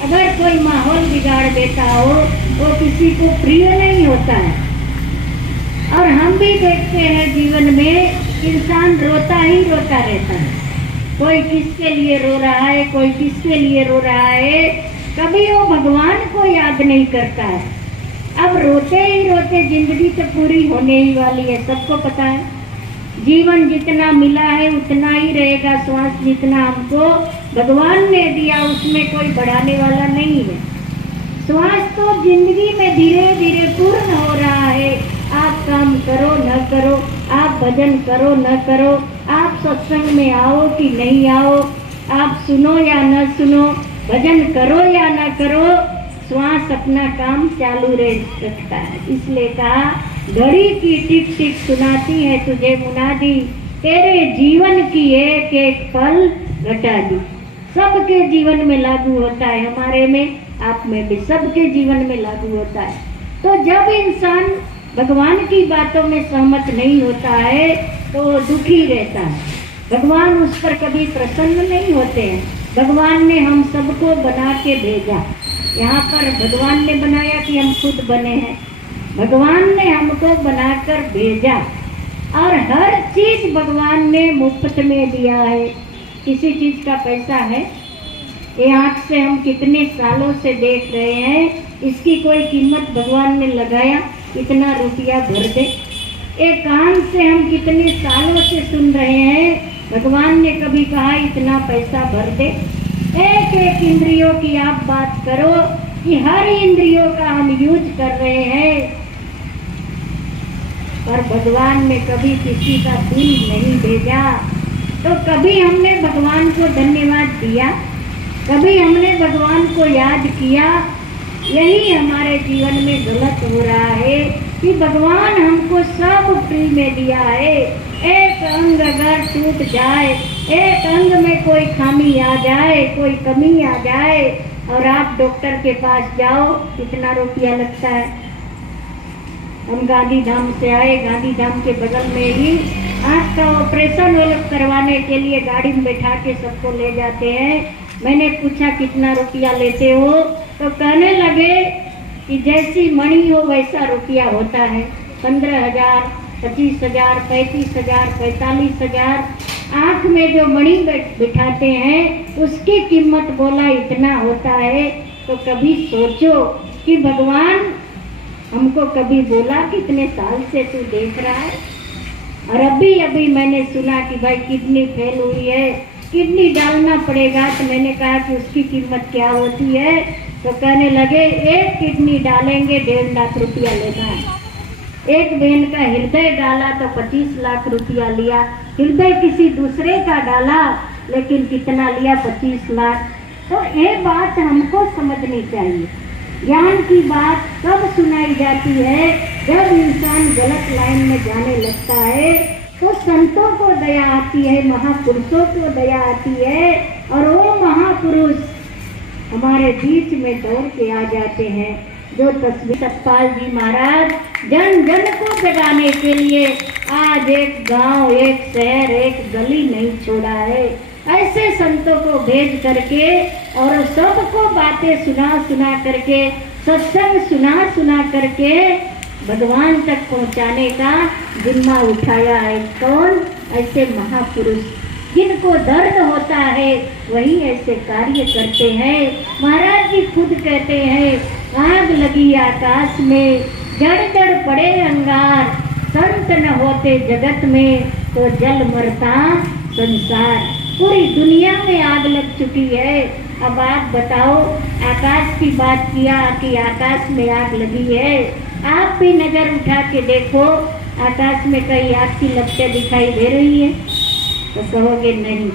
अगर कोई माहौल बिगाड़ देता हो वो किसी को प्रिय नहीं होता है। और हम भी देखते हैं जीवन में इंसान रोता ही रोता रहता है। कोई किसके लिए रो रहा है, कोई किसके लिए रो रहा है, कभी वो भगवान को याद नहीं करता है। अब रोते ही रोते जिंदगी तो पूरी होने ही वाली है, सबको पता है। जीवन जितना मिला है उतना ही रहेगा, श्वास जितना हमको भगवान ने दिया उसमें कोई बढ़ाने वाला नहीं है। श्वास तो जिंदगी में धीरे धीरे पूर्ण हो रहा है। आप काम करो न करो, आप भजन करो न करो, आप सत्संग में आओ कि नहीं आओ, आप सुनो या न सुनो, भजन करो या न करो, श्वास अपना काम चालू रखता है। इसलिए कहा घड़ी की टिक टिक सुनाती है तुझे मुनादी, तेरे जीवन की एक एक पल घटा दी। सबके जीवन में लागू होता है, हमारे में आप में भी सबके जीवन में लागू होता है। तो जब इंसान भगवान की बातों में सहमत नहीं होता है तो वो दुखी रहता है। भगवान उस पर कभी प्रसन्न नहीं होते हैं। भगवान ने हम सबको बना के भेजा, यहाँ पर भगवान ने बनाया कि हम खुद बने हैं। भगवान ने हमको बनाकर भेजा और हर चीज भगवान ने मुफ्त में दिया है। किसी चीज का पैसा है? ये आँख से हम कितने सालों से देख रहे हैं, इसकी कोई कीमत भगवान ने लगाया इतना रुपया भर दे। एक कान से हम कितने सालों से सुन रहे हैं, भगवान ने कभी कहा इतना पैसा भर दे। एक एक इंद्रियों की आप बात करो कि हर इंद्रियों का हम यूज कर रहे हैं, पर भगवान ने कभी किसी का दिल नहीं भेजा। तो कभी हमने भगवान को धन्यवाद दिया, कभी हमने भगवान को याद किया। यही हमारे जीवन में गलत हो रहा है कि भगवान हमको सब फ्री में दिया है। एक अंग अगर टूट जाए, एक अंग में कोई खामी आ जाए, कोई कमी आ जाए और आप डॉक्टर के पास जाओ, कितना रुपया लगता है। हम गांधी धाम से आए, गांधी धाम के बगल में ही आँख का ऑपरेशन करवाने के लिए गाड़ी में बैठा के सबको ले जाते हैं। मैंने पूछा कितना रुपया लेते हो, तो कहने लगे कि जैसी मणि हो वैसा रुपया होता है। 15,000, 25,000, 35,000, 45,000। आँख में जो मणि बिठाते हैं उसकी कीमत बोला इतना होता है। तो कभी सोचो कि भगवान हमको कभी बोला कितने साल से तू देख रहा है। और अभी अभी मैंने सुना कि भाई किडनी फेल हुई है, किडनी डालना पड़ेगा। तो मैंने कहा कि उसकी कीमत क्या होती है, तो कहने लगे एक किडनी डालेंगे 1.5 लाख रुपया लेना है। एक बहन का हृदय डाला तो 25 लाख रुपया लिया। हृदय किसी दूसरे का डाला लेकिन कितना लिया, 25 लाख। तो ये बात हमको समझनी चाहिए। ज्ञान की बात कब सुनाई जाती है, जब इंसान गलत लाइन में जाने लगता है तो संतों को दया आती है, महापुरुषों को दया आती है और वो महापुरुष हमारे बीच में दौड़ के आ जाते हैं। जो तस्वीर सतपाल जी महाराज जन जन को जगाने के लिए आज एक गांव, एक शहर, एक गली नहीं छोड़ा है। ऐसे संतों को भेज करके और सबको बातें सुना सुना करके, सत्संग सुना सुना करके भगवान तक पहुंचाने का जिम्मा उठाया है। कौन? ऐसे महापुरुष जिनको दर्द होता है वही ऐसे कार्य करते हैं। महाराज जी खुद कहते हैं, आग लगी आकाश में, जड़ जड़ पड़े अंगार, संत न होते जगत में तो जल मरता संसार। पूरी दुनिया में आग लग चुकी है। अब आप बताओ, आकाश की बात किया कि आकाश में आग लगी है। आप भी नजर उठा के देखो, आकाश में कहीं आग की लपटें दिखाई दे रही है? तो कहोगे नहीं।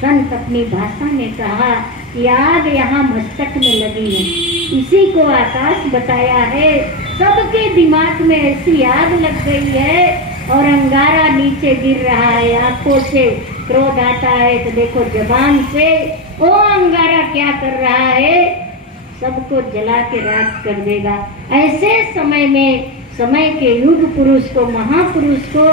संत अपनी भाषा में कहा कि आग यहाँ मस्तक में लगी है, इसी को आकाश बताया है। सबके दिमाग में ऐसी आग लग गई है और अंगारा नीचे गिर रहा है। आंखों से क्रोध आता है तो देखो जबान से वो अंगारा क्या कर रहा है, सबको जला के राख कर देगा। ऐसे समय में, समय के युग पुरुष को, महापुरुष को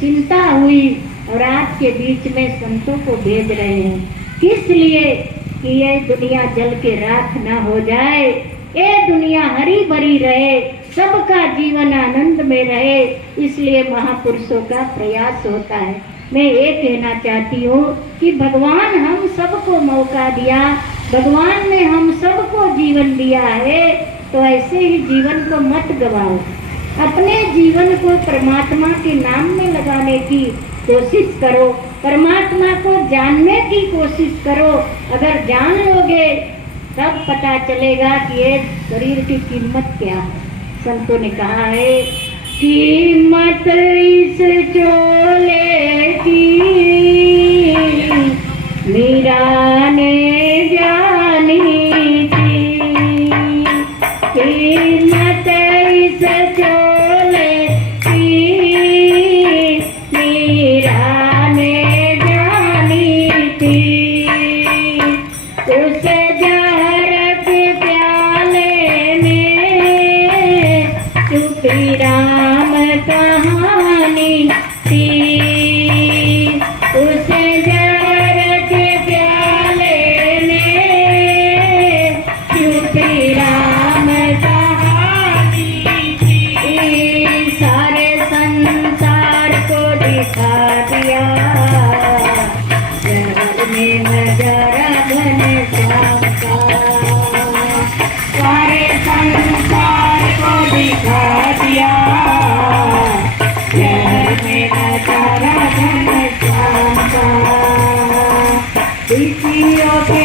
चिंता हुई और आपके बीच में संतों को भेज रहे हैं। किस लिए? कि ये दुनिया जल के राख ना हो जाए, ये दुनिया हरी भरी रहे, सबका जीवन आनंद में रहे, इसलिए महापुरुषों का प्रयास होता है। मैं ये कहना चाहती हूँ कि भगवान हम सबको मौका दिया, भगवान ने हम सबको जीवन दिया है, तो ऐसे ही जीवन को मत गवाओ। अपने जीवन को परमात्मा के नाम में लगाने की कोशिश करो, परमात्मा को जानने की कोशिश करो। अगर जान लोगे तब पता चलेगा कि ये शरीर की कीमत क्या है। संतों ने कहा है, कीमत इस चोले की मीरा ने जानी थी, कीमत इस चोले की मीरा ने जानी थी। उस जहर के प्याले में चुपी राम कहानी थी, उस जहर के प्याले में चुपी राम कहानी थी। सारे संसार को दिखा दिया, जहर में नजरा घनश्याम का, सारे संसार को दिखा दिया, जहर में नजरा घनश्याम का। ऋषियों के